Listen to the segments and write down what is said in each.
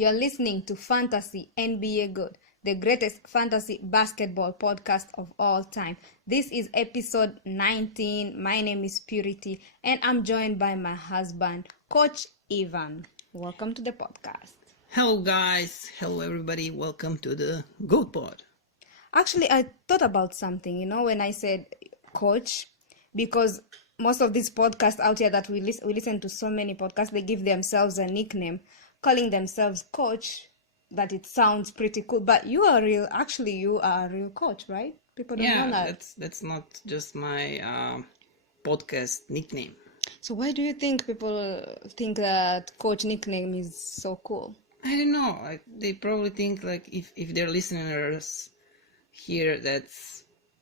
You're listening to Fantasy NBA Good, the greatest fantasy basketball podcast of all time. This is episode 19. My name is Purity, and I'm joined by my husband, Coach Ivan. Welcome to the podcast. Hello guys, hello everybody, welcome to the Goat Pod. Actually, I thought about something, when I said coach, because most of these podcasts out here that we listen to so many podcasts, they give themselves a nickname, calling themselves coach, that it sounds pretty cool. But you are a real coach, right? People don't know that. That's not just my podcast nickname. So why do you think people think that coach nickname is so cool? I don't know, like they probably think like if their listeners hear that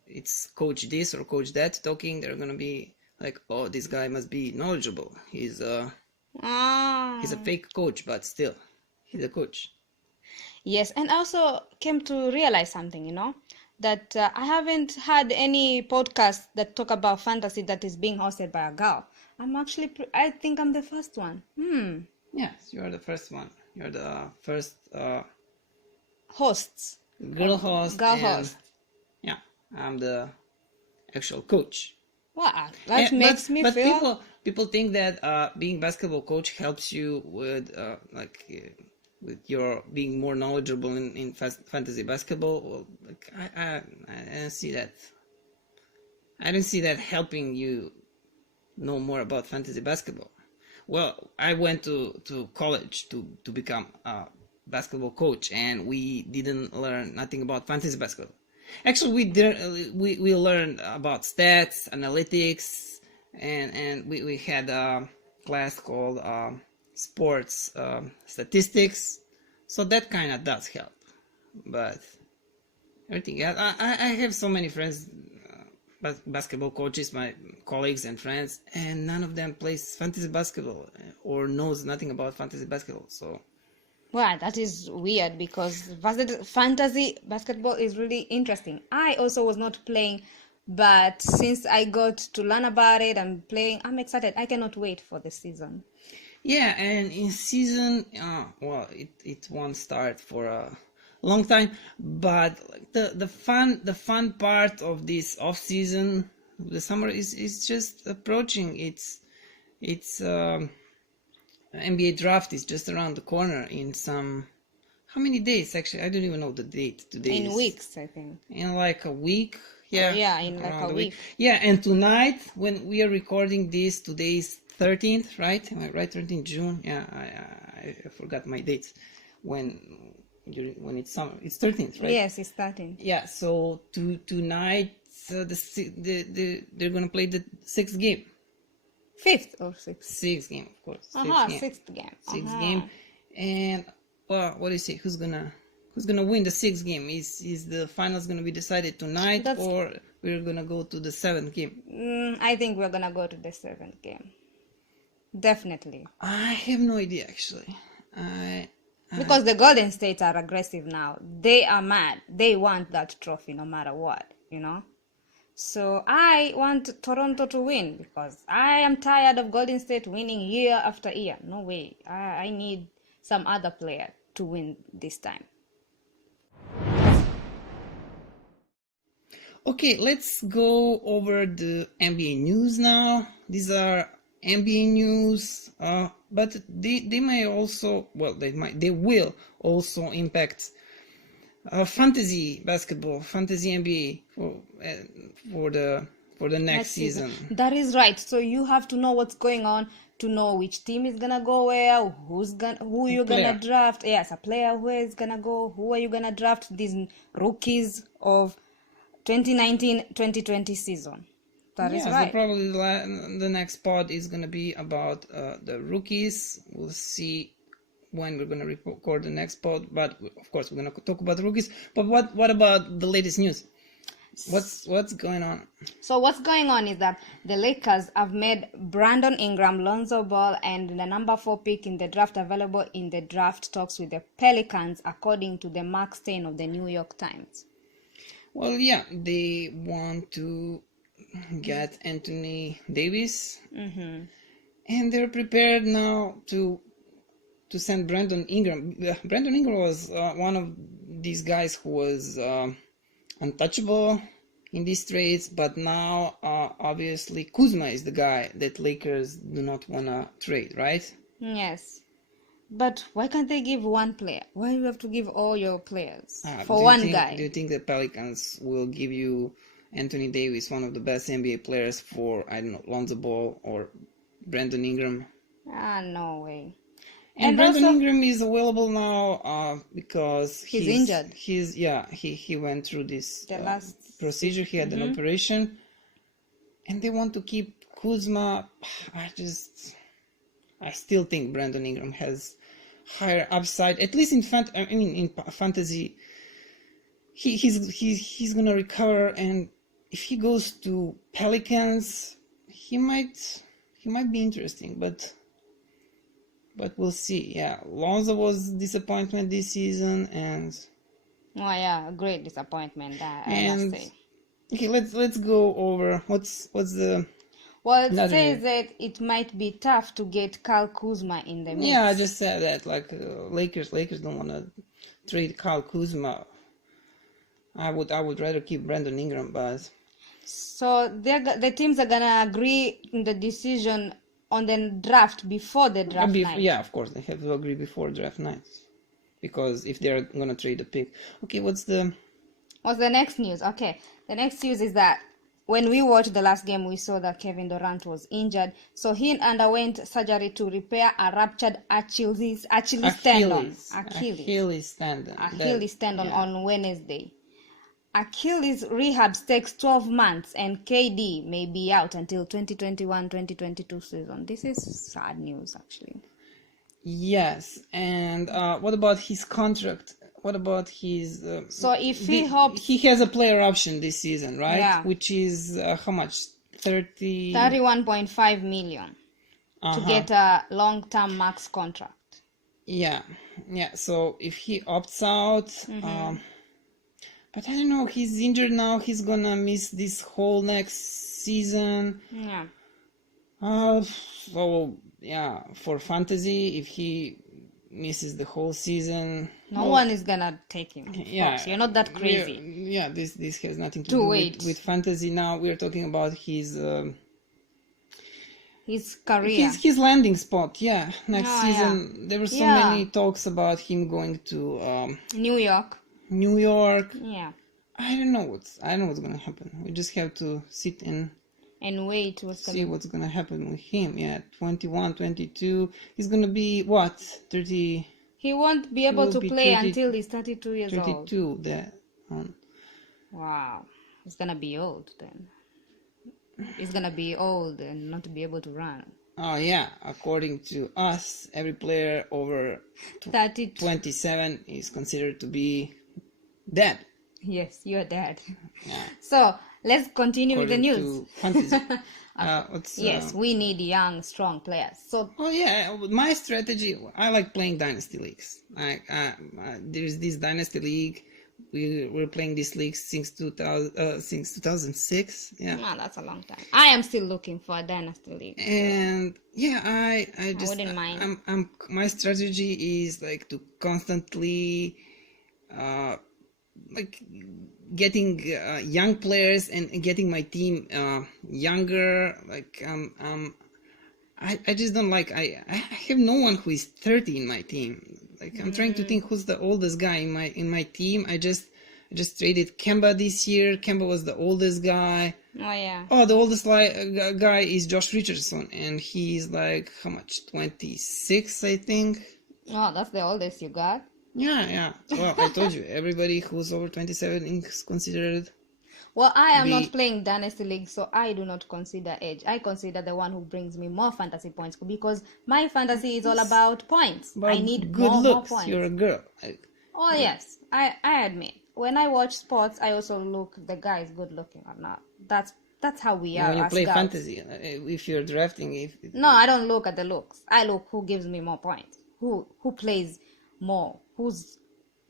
it's coach this or coach that talking, they're gonna be like, oh, this guy must be knowledgeable. He's a fake coach, but still, he's a coach. Yes, and I also came to realize something, that I haven't had any podcast that talk about fantasy that is being hosted by a girl. I think I'm the first one. Yes, you are the first one. You're the first Hosts. girl host. Girl and, host. Yeah, I'm the actual coach. Wow, that Yeah, makes me but feel... people think that being basketball coach helps you with with your being more knowledgeable in fantasy basketball. Well, like I don't see that. I don't see that helping you know more about fantasy basketball. Well, I went to college to become a basketball coach, and we didn't learn nothing about fantasy basketball. Actually, we learned about stats, analytics, and we had a class called sports statistics. So that kind of does help. But everything else, I have so many friends, basketball coaches, my colleagues and friends, and none of them plays fantasy basketball or knows nothing about fantasy basketball. So Wow, that is weird because fantasy basketball is really interesting. I also was not playing, but since I got to learn about it and playing, I'm excited. I cannot wait for the season. yeah, and in season, well, it won't start for a long time, but like the fun part of this off season, the summer is just approaching. It's NBA draft is just around the corner in some, how many days actually? I don't even know the date today. In weeks, I think. In like a week. Yeah. Oh, yeah, in like around a week. Yeah, and tonight when we are recording this, today is 13th, right? Am I right? 13th June. Yeah, I forgot my dates. When it's summer, it's 13th, right? Yes, it's starting. Yeah. So tonight, they're gonna play the sixth game. Fifth or sixth? Sixth game, of course. Sixth game. Sixth game, and well, what do you say? Who's gonna win the sixth game? Is the finals gonna be decided tonight, or we're gonna go to the seventh game? I think we're gonna go to the seventh game. Definitely. I have no idea actually. Because the Golden States are aggressive now. They are mad. They want that trophy no matter what, So I want Toronto to win because I am tired of Golden State winning year after year. No way. I need some other player to win this time. Okay, let's go over the NBA news now. These are NBA news, but they may also, well, they will also impact fantasy basketball, fantasy NBA for the next season. That is right. So you have to know what's going on to know which team is gonna go where, who you're gonna draft. Yes, a player who is gonna go, who are you gonna draft, these rookies of 2019-2020 season. That is right. So probably the next pod is gonna be about the rookies. We'll see when we're gonna record the next pod, but of course we're gonna talk about the rookies. But what about the latest news? What's going on? So what's going on is that the Lakers have made Brandon Ingram, Lonzo Ball, and the number 4 pick in the draft available in the draft talks with the Pelicans, according to the Mark Stein of the New York Times. Well, yeah, they want to get Anthony Davis, and they're prepared now to to send Brandon Ingram. Brandon Ingram was one of these guys who was untouchable in these trades, but now obviously Kuzma is the guy that Lakers do not want to trade, right? Yes. But why can't they give one player? Why do you have to give all your players Do for you one think, guy? Do you think the Pelicans will give you Anthony Davis, one of the best NBA players, for, I don't know, Lonzo Ball or Brandon Ingram? No way. And And Brandon also, Ingram is available now because He's injured. He went through this The last procedure. He had an operation, and they want to keep Kuzma. I still think Brandon Ingram has higher upside, at least in fantasy. He's gonna recover, and if he goes to Pelicans, he might be interesting, but we'll see. Yeah, Lonzo was disappointment this season, and oh yeah, a great disappointment, I must say. okay, let's go over what's the Well, it another says news. that it might be tough to get Kyle Kuzma in the mix. Yeah, I just said that, like, Lakers don't want to trade Kyle Kuzma. I would rather keep Brandon Ingram, but So the teams are gonna agree in the decision on the draft before the draft night. yeah, of course they have to agree before draft night, because if they're gonna trade the pick. Okay, what's the next news? Okay, the next news is that when we watched the last game, we saw that Kevin Durant was injured, so he underwent surgery to repair a ruptured Achilles tendon. Achilles tendon. Achilles tendon Yeah. on Wednesday. Achilles rehab takes 12 months, and KD may be out until 2021-2022 season. This is sad news, actually. Yes, and what about his contract? What about his? So if he hopes, he has a player option this season, right? Yeah. Which is how much? 31.5 million to get a long-term max contract. Yeah. So if he opts out, but I don't know. He's injured now. He's gonna miss this whole next season. Yeah. So yeah, for fantasy, if he misses the whole season, No one is gonna take him. Of yeah, course. You're not that crazy. Yeah, this has nothing to To do wait. with fantasy. Now we're talking about his career. his landing spot. Yeah, next Oh, season there were so Yeah. many talks about him going to New York. New York. Yeah. I don't know what's gonna happen. We just have to sit and And wait what's see gonna what's gonna happen with him. Yeah, 21, 22. He's gonna be what? 30. He won't be able will to be play 30 until he's 32 years old. 32. That. Wow. He's gonna be old then. He's gonna be old and not be able to run. Oh yeah, according to us, every player over 32. 27 is considered to be dead. Yes, you're dead. Yeah. So let's continue with the According news. to fantasy. What's, Yes, we need young, strong players. So Oh yeah, my strategy. I like playing dynasty leagues. There's this dynasty league. We're playing this league since 2006. Yeah. no, that's a long time. I am still looking for a dynasty league. And yeah, I just wouldn't mind. I'm my strategy is like to constantly like getting young players and getting my team younger. Like I just don't like I have no one who is 30 in my team. Like I'm trying to think who's the oldest guy in my team. I just traded Kemba this year. Kemba was the oldest guy. Oh yeah. Oh, the oldest guy is Josh Richardson, and he's like how much? 26, I think. Oh, that's the oldest you got. Yeah. Well, I told you, everybody who's over 27 is considered. Well, I am The- not playing Dynasty League, so I do not consider age. I consider the one who brings me more fantasy points because my fantasy is all about points. I But need good more looks. points. You're a girl. Like, Oh, yes, I admit. When I watch sports, I also look the guy is good looking or not. That's how we are when you as play girls. fantasy, if you're drafting, No, I don't look at the looks. I look who gives me more points. Who plays more. Who's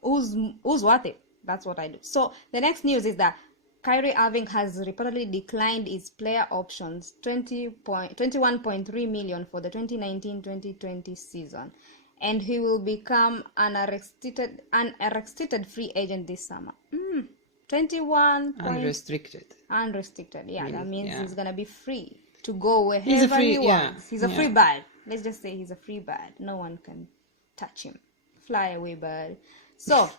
worth it. That's what I do. So the next news is that Kyrie Irving has reportedly declined his player options 21.3 million for the 2019-2020 season. and he will become an unrestricted free agent this summer. 21 point Unrestricted. unrestricted. Yeah, that Means- means yeah. he's gonna be free to go wherever He's a free- he yeah, wants. He's a free yeah. bird. Let's just say he's a free bird. No one can touch him. Fly away, bird. So,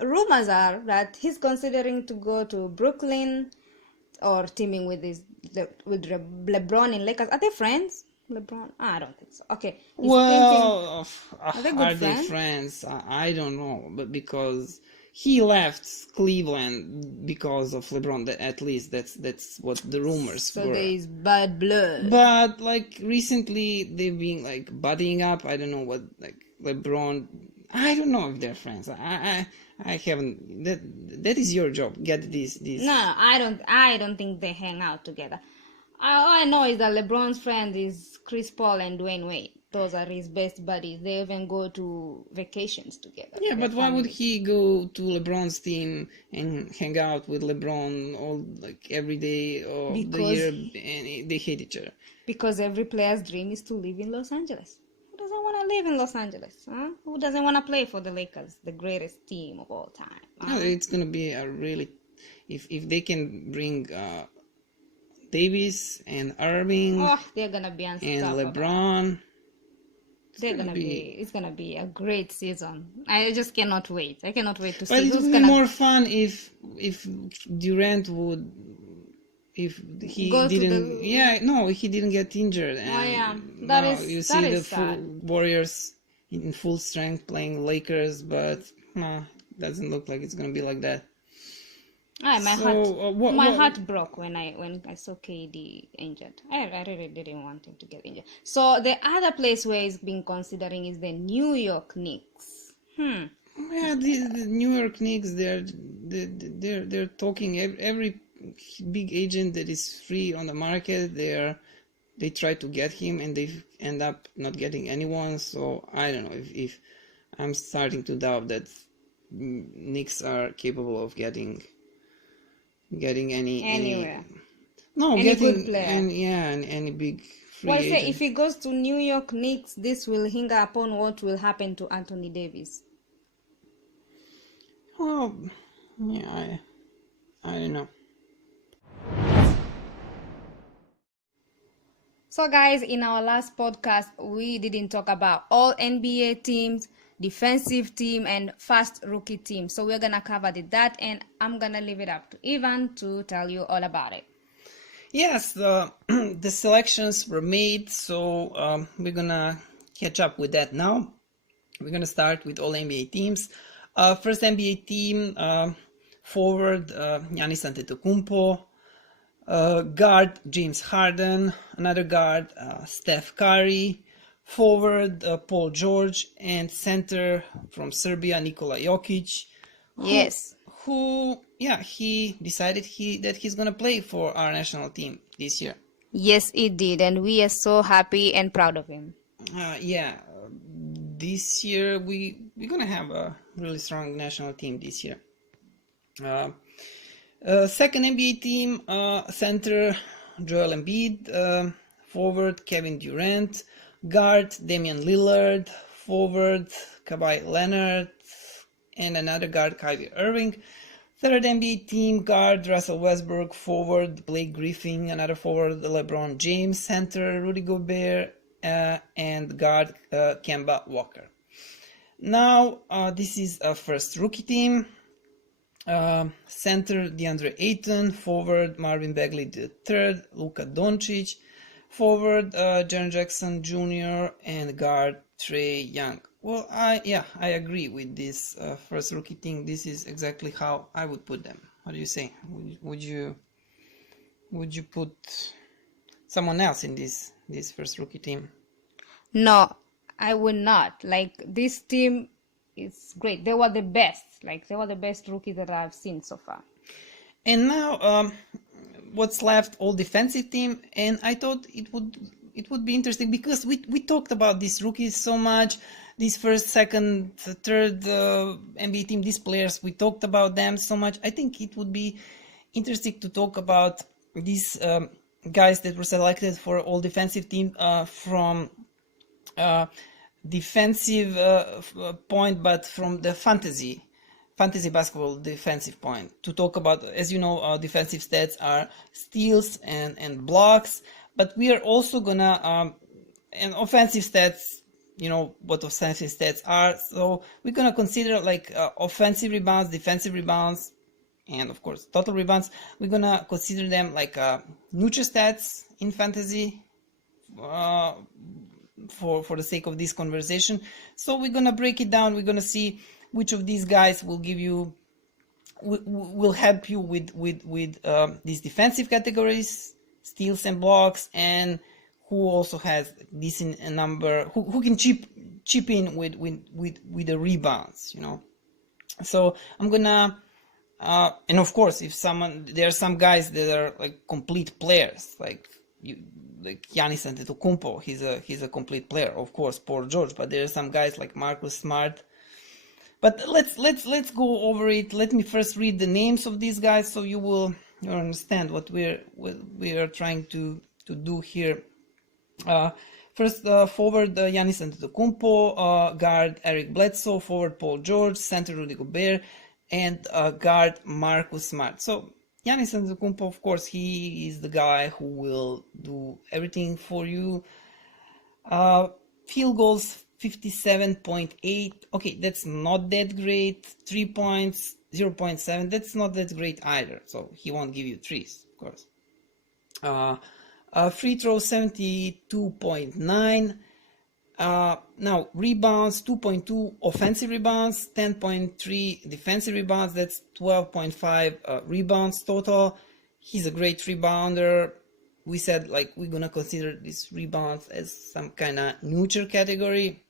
rumors are that he's considering to go to Brooklyn or teaming with LeBron in Lakers. Are they friends? LeBron? I don't think so. Okay. He's Well, Are they good are they friends? friends? I don't know, but because he left Cleveland because of LeBron, at least that's what the rumors so were. there is bad blood. But like recently, they've been like buddying up. I don't know what like LeBron. I don't know if they're friends. I haven't. That is your job. Get these. No, I don't think they hang out together. All I know is that LeBron's friend is Chris Paul and Dwayne Wade. Those are his best buddies. They even go to vacations together. Yeah, Their but why would families. he go to LeBron's team and hang out with LeBron all like every day of the Because- year, and they hate each other? Because every player's dream is to live in Los Angeles. Who doesn't want to live in Los Angeles? Huh? Who doesn't want to play for the Lakers, the greatest team of all time? No, it's gonna be a really, if they can bring Davis and Irving Oh, they're gonna be and unstoppable. LeBron. They're gonna gonna be. It's gonna be a great season. I just cannot wait. I cannot wait to But see it who's would be gonna more fun if Durant would, if he Go to didn't. the- Yeah, no, he didn't get injured. And yeah. That now is- you that see the is sad. Warriors in full strength playing Lakers, but doesn't look like it's gonna be like that. My So, heart, what- my what- heart broke when I saw KD injured. I really didn't want him to get injured. So the other place where he's been considering is the New York Knicks. Yeah, the New York Knicks, they're talking every big agent that is free on the market. They try to get him and they end up not getting anyone. So I don't know if I'm starting to doubt that Knicks are capable of getting Anywhere. no Any getting good player. any big free Well, agent. say if he goes to New York Knicks, this will hinder upon what will happen to Anthony Davis. Well, yeah, I don't know. So, guys, in our last podcast, we didn't talk about all NBA teams, defensive team, and fast rookie team. So, we're gonna cover that, and I'm gonna leave it up to Ivan to tell you all about it. Yes, the the selections were made, so we're gonna catch up with that now. We're gonna start with all NBA teams. First NBA team, forward Giannis Antetokounmpo, guard James Harden, another guard Steph Curry, forward Paul George, and center from Serbia Nikola Jokic. Yes. He decided that he's gonna play for our national team this year. Yes, it did, and we are so happy and proud of him. This year we're gonna have a really strong national team this year. Second NBA team, center Joel Embiid, forward Kevin Durant, guard Damian Lillard, forward Kawhi Leonard, and another guard Kyrie Irving. Third NBA team, guard Russell Westbrook, forward Blake Griffin, another forward LeBron James, center Rudy Gobert, and guard Kemba Walker. Now this is a first rookie team. Center DeAndre Ayton, forward Marvin Bagley III, Luka Doncic, forward Jaren Jackson Jr., and guard Trae Young. Well, I agree with this first rookie team. This is exactly how I would put them. What do you say? Would you put someone else in this first rookie team? No, I would not. Like, this team is great. They were the best. Like, they were the best rookies that I've seen so far. And now, what's left? All defensive team, and I thought it would be interesting because we talked about these rookies so much. These first, second, third NBA team, these players, we talked about them so much. I think it would be interesting to talk about these guys that were selected for all defensive team from defensive point, but from the fantasy basketball defensive point. To talk about, as you know, defensive stats are steals and blocks, but we are also gonna and offensive stats, you know what offensive stats are, so we're gonna consider like offensive rebounds, defensive rebounds, and of course total rebounds. We're gonna consider them like neutral stats in fantasy for the sake of this conversation. So we're gonna break it down. We're gonna see which of these guys will give you will help you with these defensive categories, steals and blocks, and who also has decent number, who can chip in with the rebounds, you know. So I'm gonna and of course, if there are some guys that are like complete players, like Giannis Antetokounmpo, he's a complete player. Of course, Paul George, but there are some guys like Marcus Smart. But let's go over it. Let me first read the names of these guys, so you understand what we are trying to do here. First, forward Giannis Antetokounmpo, guard Eric Bledsoe, forward Paul George, center Rudy Gobert, and guard Marcus Smart. So Giannis Antetokounmpo, of course, he is the guy who will do everything for you. Field goals 57.8. Okay, that's not that great. 3 points 0.7. That's not that great either. So he won't give you threes, of course. Free throws 72.9. Now rebounds 2.2 offensive rebounds, 10.3 defensive rebounds. That's 12.5 rebounds total. He's a great rebounder. We said like we're gonna consider these rebounds as some kind of neutral category.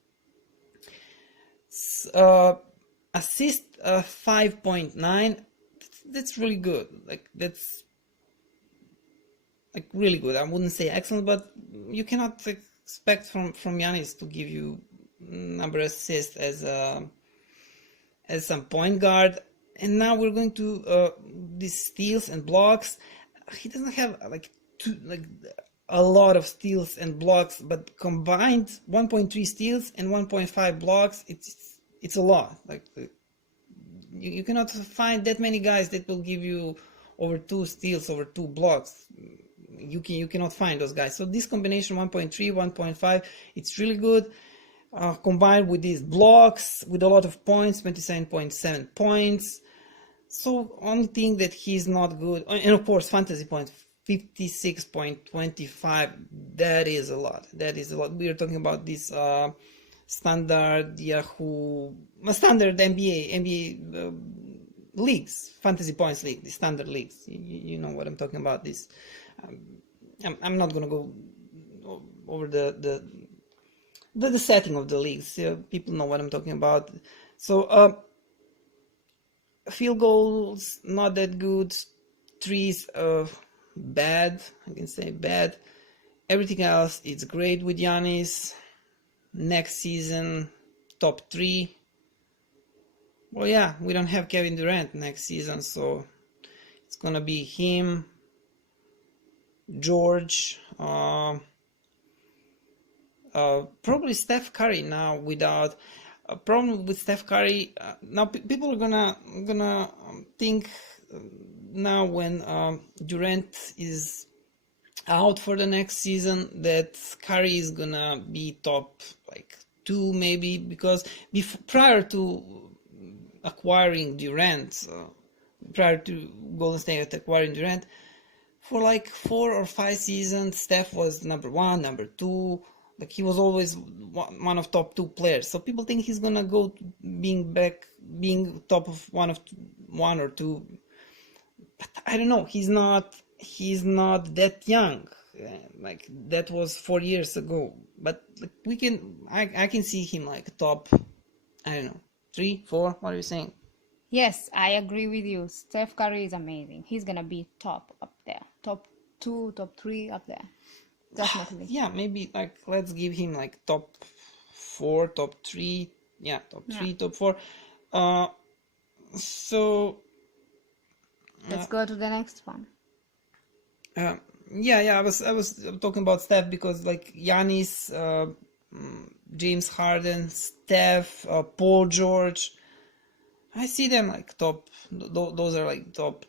Assist 5.9. That's really good. Like that's like really good. I wouldn't say excellent, but you cannot expect from Giannis to give you number assists as some point guard. And now we're going to these steals and blocks. He doesn't have like a lot of steals and blocks, but combined 1.3 steals and 1.5 blocks, it's a lot. Like you cannot find that many guys that will give you over 2 steals, over 2 blocks. You cannot find those guys. So this combination 1.3, 1.5, it's really good. Combined with these blocks, with a lot of points, 27.7 points. So only thing that he's not good, and of course fantasy points 56.25. That is a lot. We are talking about this standard Yahoo, standard NBA leagues, fantasy points league, the standard leagues. You know what I'm talking about. This. I'm not gonna go over the setting of the leagues. People know what I'm talking about. So field goals not that good. Threes bad. I can say bad. Everything else it's great with Giannis. Next season top 3. Well, yeah, we don't have Kevin Durant next season, so it's gonna be him, George, probably Steph Curry now. Without a problem with Steph Curry, now people are gonna think now when Durant is out for the next season that Curry is gonna be top like 2 maybe, because prior to acquiring Durant, prior to Golden State acquiring Durant, for like 4 or 5 seasons, Steph was number 1, number 2. Like he was always one of top 2 players. So people think he's gonna go being top of one or 2. But I don't know. He's not that young. Like that was 4 years ago. But like I can see him like top, I don't know, 3, 4. What are you saying? Yes, I agree with you. Steph Curry is amazing. He's gonna be top up there. Top 2, top 3 up there. Definitely. Yeah, maybe like let's give him like top 4, top 3. Yeah, top 3, top 4. So let's go to the next one. Yeah. I was talking about Steph because like Giannis, James Harden, Steph, Paul George. I see them like top. Those are like top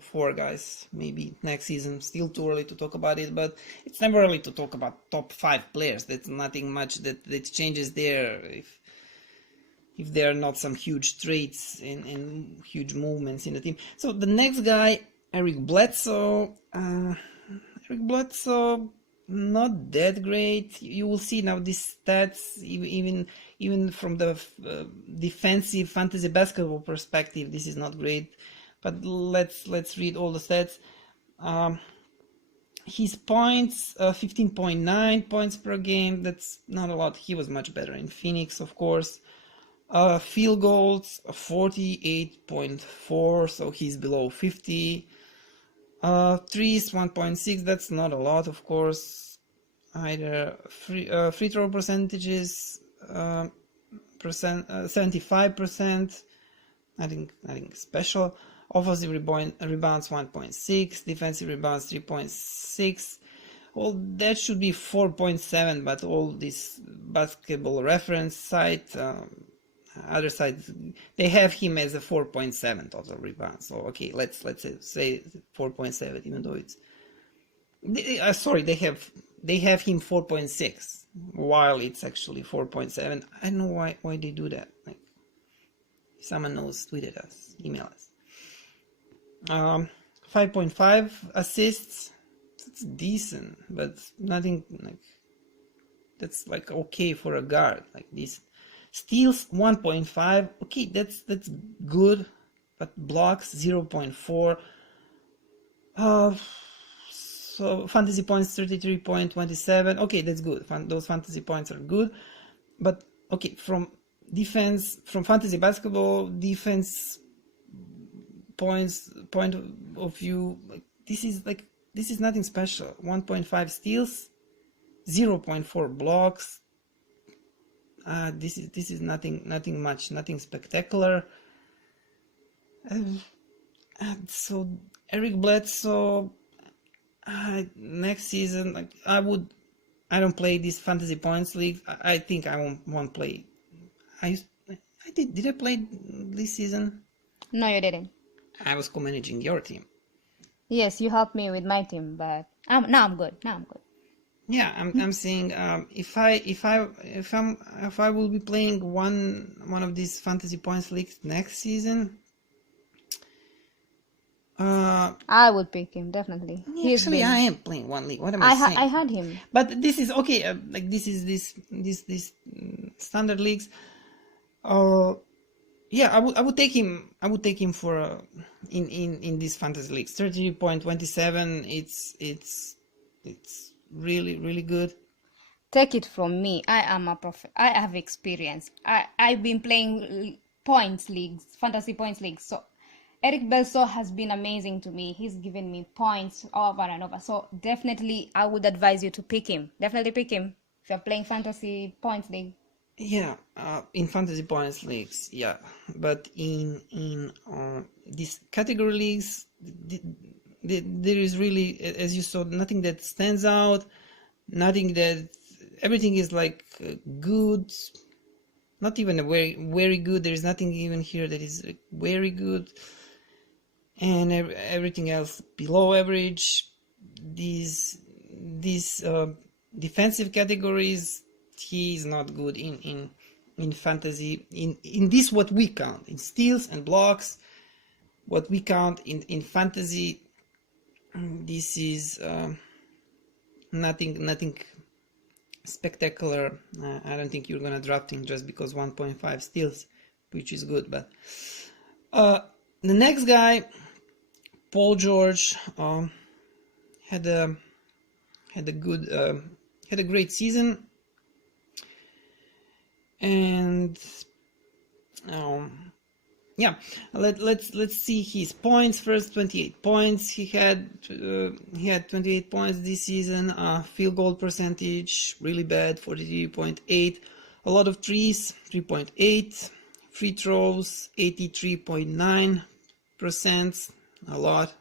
four guys. Maybe next season. Still too early to talk about it, but it's never early to talk about top five players. That's nothing much that changes there if there are not some huge traits and huge movements in the team. So the next guy, Eric Bledsoe. Eric Bledsoe, not that great. You will see now these stats, even from the defensive fantasy basketball perspective, this is not great. But let's read all the stats. His points, 15.9 points per game. That's not a lot. He was much better in Phoenix, of course. Field goals, 48.4, so he's below 50. Threes, 1.6, that's not a lot, of course. Either free throw percentages, 75%, nothing special. Offensive rebounds 1.6, defensive rebounds 3.6. Well, that should be 4.7, but all this basketball reference site, other sides, they have him as a 4.7 total rebounds. So okay, let's say 4.7, even though it's sorry, they have him 4.6 while it's actually 4.7. I don't know why they do that. Like, if someone knows, tweet at us, email us. 5.5 assists. It's decent, but nothing like that's like okay for a guard like this. Steals 1.5. Okay, that's good, but blocks 0.4. So fantasy points 33.27. Okay, that's good. Those fantasy points are good, but okay, from fantasy basketball defense point of view, like this is nothing special. 1.5 steals, 0.4 blocks. This is nothing much, nothing spectacular. So Eric Bledsoe, next season, like I don't play this fantasy points league. I think I won't play. Did I play this season? No, you didn't. I was co-managing your team. Yes, you helped me with my team, but now I'm good. Yeah, I'm saying if I will be playing one of these fantasy points leagues next season, I would pick him definitely. Actually, I am playing one league. What am I saying? I had him. But this is okay. Like this is this standard leagues. Yeah, I would take him. I would take him for in these fantasy leagues. 30.27. It's really good. Take it from me. I am a prof. I have experience. I've been playing points leagues, fantasy points leagues. So Eric Bledsoe has been amazing to me. He's given me points over and over. So definitely, I would advise you to pick him. Definitely pick him if you're playing fantasy points league. Yeah, in fantasy points leagues, yeah, but in these category leagues, there is really, as you saw, nothing that stands out, everything is like good, not even a very good. There is nothing even here that is very good, and everything else below average. These defensive categories, he is not good in fantasy. In this, what we count in steals and blocks, what we count in fantasy, this is nothing spectacular. I don't think you're gonna draft him just because 1.5 steals, which is good. But the next guy, Paul George, had a great season, and yeah, let's see his points first. 28 points he had 28 points this season. Field goal percentage really bad, 43.8. A lot of threes, 3.8. Free throws, 83.9%, a lot.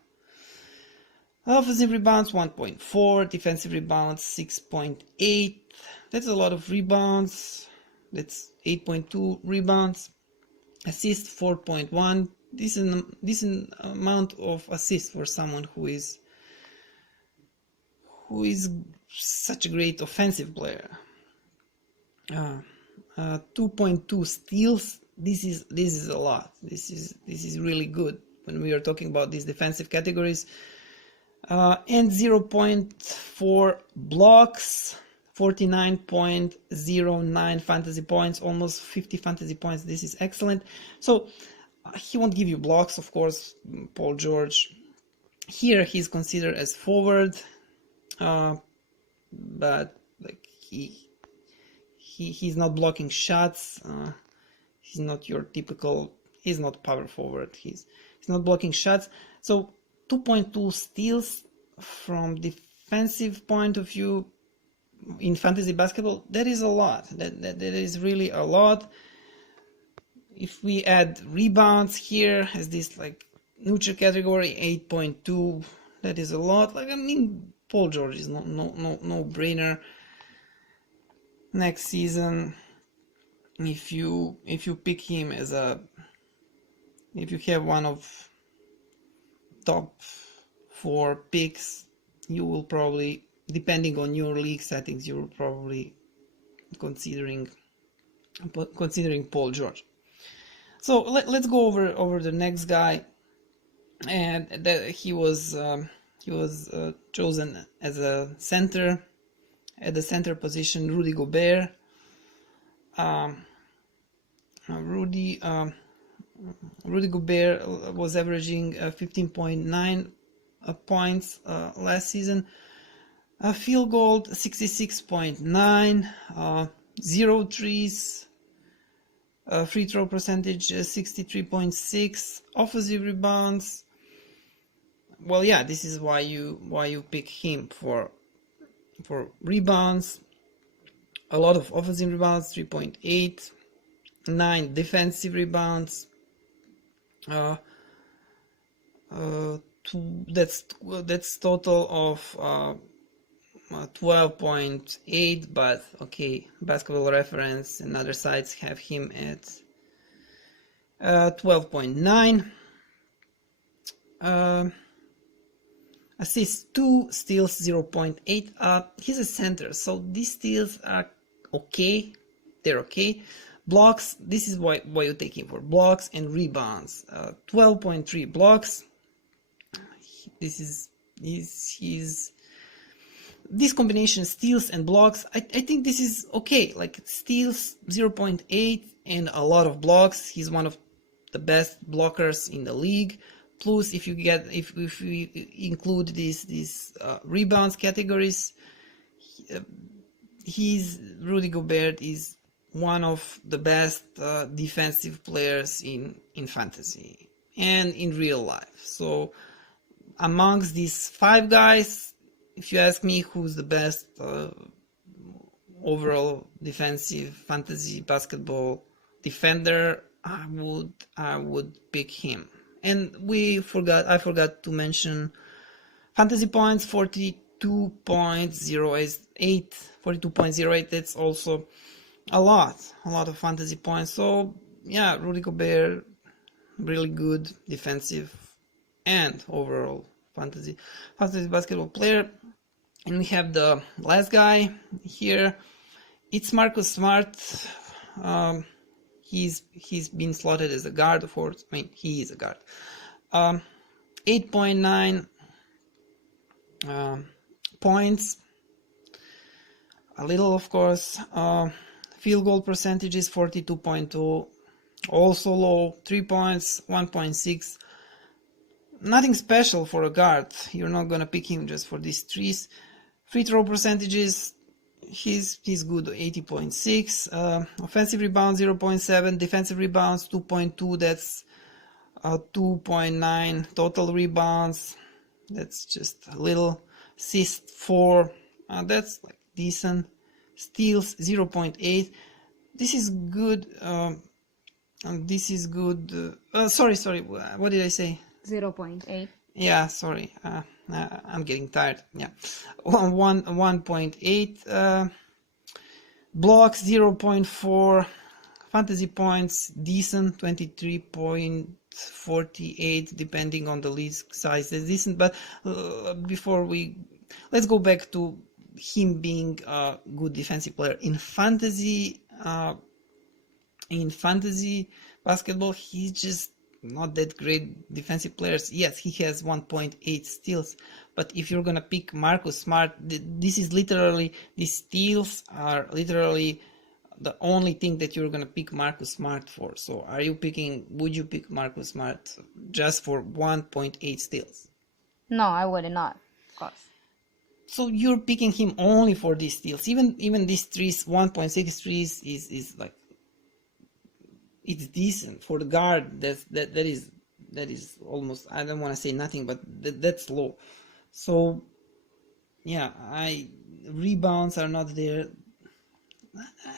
Offensive rebounds 1.4, defensive rebounds 6.8. That's a lot of rebounds. That's 8.2 rebounds. Assist 4.1. Decent amount of assists for someone who is such a great offensive player. 2.2 steals. This is a lot. This is really good when we are talking about these defensive categories. And 0.4 blocks, 49.09 fantasy points, almost 50 fantasy points. This is excellent. So he won't give you blocks, of course, Paul George. Here he's considered as forward, but like he's not blocking shots. He's not your typical. He's not power forward. He's not blocking shots. So 2.2 steals from defensive point of view in fantasy basketball, that is a lot. That is really a lot. If we add rebounds here as this like neutral category, 8.2, that is a lot. Like, I mean, Paul George is no brainer. Next season, if you pick him as if you have one of top 4 picks, you will probably, depending on your league settings, you will probably considering Paul George. So let's go over the next guy, and that he was chosen as a center at the center position, Rudy Gobert. Rudy Gobert was averaging 15.9 points last season. Field goal 66.9, 0 threes, free throw percentage 63.6, offensive rebounds. Well, yeah, this is why you pick him for rebounds. A lot of offensive rebounds, 3.8, 9 defensive rebounds. That's total of 12.8, but okay, Basketball Reference and other sites have him at 12.9. Assists 2, steals 0.8. He's a center, so these steals are okay. They're okay. Blocks, this is why you take him for blocks and rebounds. 12.3 blocks. This combination, steals and blocks, I think this is okay. Like, steals 0.8 and a lot of blocks. He's one of the best blockers in the league. Plus, if we include these rebounds categories, Rudy Gobert is one of the best defensive players in fantasy and in real life. So amongst these 5 guys, if you ask me who's the best overall defensive fantasy basketball defender, I would pick him. And I forgot to mention fantasy points, 42.08. That's also a lot of fantasy points. So yeah, Rudy Gobert, really good defensive and overall fantasy basketball player. And we have the last guy here. It's Marcus Smart. He's been slotted as a guard, of course. I mean, he is a guard. 8.9 points. A little, of course. Field goal percentage is 42.2. Also low. 3 points, 1.6. Nothing special for a guard. You're not gonna pick him just for these threes. Free throw percentages, he's good, 80.6. Offensive rebounds 0.7. Defensive rebounds 2.2. That's 2.9. Total rebounds, that's just a little. Assist 4. That's like decent. Steals 0.8. This is good. This is good. Sorry. What did I say? 0.8. Yeah, sorry. I'm getting tired. Yeah. 1.8 blocks, 0.4 fantasy points, decent, 23.48 depending on the league size. It's decent, but let's go back to him being a good defensive player in fantasy. In fantasy basketball, he's just not that great defensive players. Yes, he has 1.8 steals, but if you're gonna pick Marcus Smart, these steals are literally the only thing that you're gonna pick Marcus Smart for. So would you pick Marcus Smart just for 1.8 steals? No, I would not, of course. So you're picking him only for these steals. Even these threes, 1.6 threes is like, it's decent for the guard. That is almost, I don't want to say nothing, but that's low. So yeah, rebounds are not there.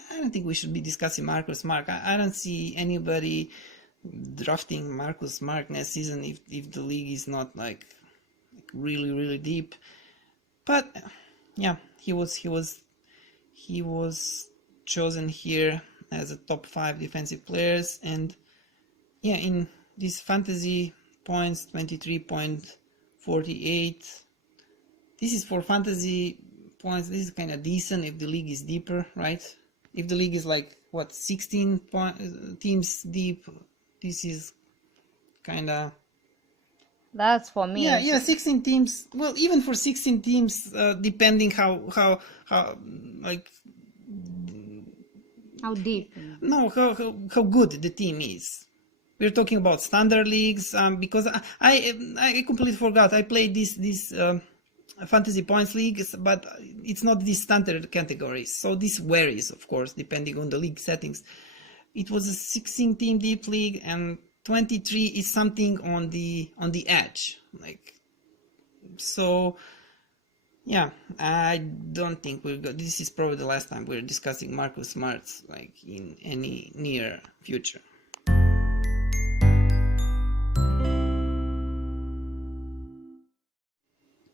I don't think we should be discussing Marcus Smart. I don't see anybody drafting Marcus Smart next season if the league is not like really deep. But yeah, he was chosen here as a top 5 defensive players, and yeah, in these fantasy points, 23.48. This is for fantasy points. This is kind of decent if the league is deeper, right? If the league is like 16 teams deep, this is kind of, that's for me. Yeah, 16 teams. Well, even for 16 teams, depending how like, how deep? No, how good the team is. We're talking about standard leagues, because I completely forgot. I played this fantasy points leagues, but it's not these standard categories. So this varies, of course, depending on the league settings. It was a 16 team deep league, and 23 is something on the edge, like. So yeah, I don't think this is probably the last time we're discussing Marcus Smart, like, in any near future.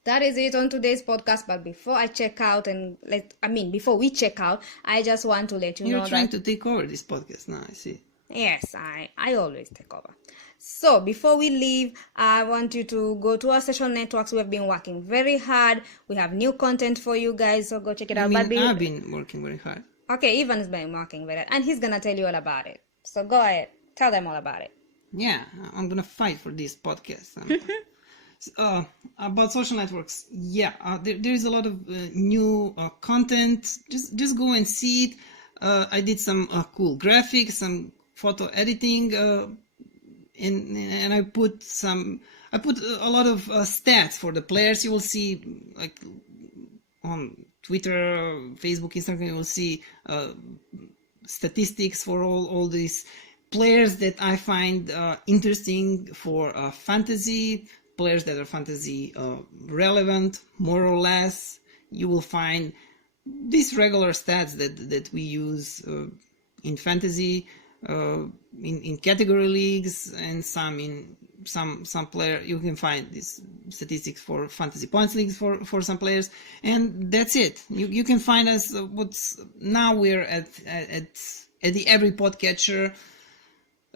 That is it on today's podcast. But before I check out before we check out, I just want to let you know You're trying that to take over this podcast now, I see. yes, I always take over. So before we leave, I want you to go to our social networks. We have been working very hard. We have new content for you guys, so go check it out. I've been working very hard. Okay, Ivan's been working very hard, and he's gonna tell you all about it. So go ahead, tell them all about it. Yeah, I'm gonna fight for this podcast. About social networks, yeah, there is a lot of new content. Just go and see it. I did some cool graphics, some photo editing, and I put a lot of stats for the players. You will see, like, on Twitter, Facebook, Instagram, you will see statistics for all these players that I find interesting for fantasy, players that are fantasy relevant, more or less. You will find these regular stats that we use in fantasy, in category leagues, and some player. You can find these statistics for fantasy points leagues for some players, and that's it. You can find us. Now we're at the every podcatcher.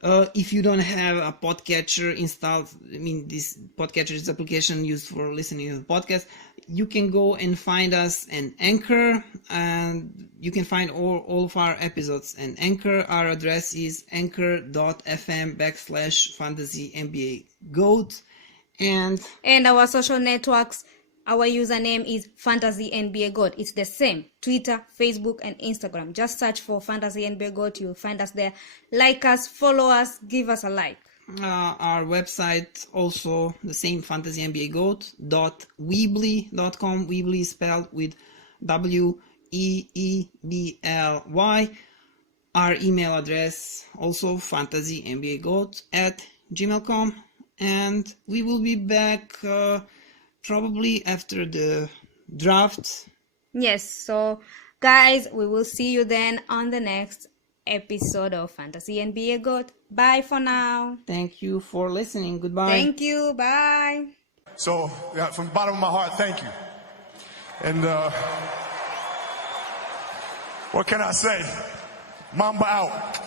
If you don't have a podcatcher installed, this podcatcher is application used for listening to the podcast, you can go and find us in Anchor, and you can find all of our episodes in Anchor. Our address is anchor.fm/fantasy-nba-goat, and our social networks, our username is Fantasy NBA Goat. It's the same. Twitter, Facebook, and Instagram. Just search for Fantasy NBA Goat. You'll find us there. Like us, follow us, give us a like. Our website also the same, fantasynbagoat.weebly.com. Weebly is spelled with WEEBLY. Our email address also fantasynbagoat@gmail.com, and we will be back probably after the draft. Yes, so guys, we will see you then on the next episode of Fantasy NBA Goat. Bye for now. Thank you for listening. Goodbye. Thank you. Bye. So yeah, from the bottom of my heart, thank you. And what can I say? Mamba out.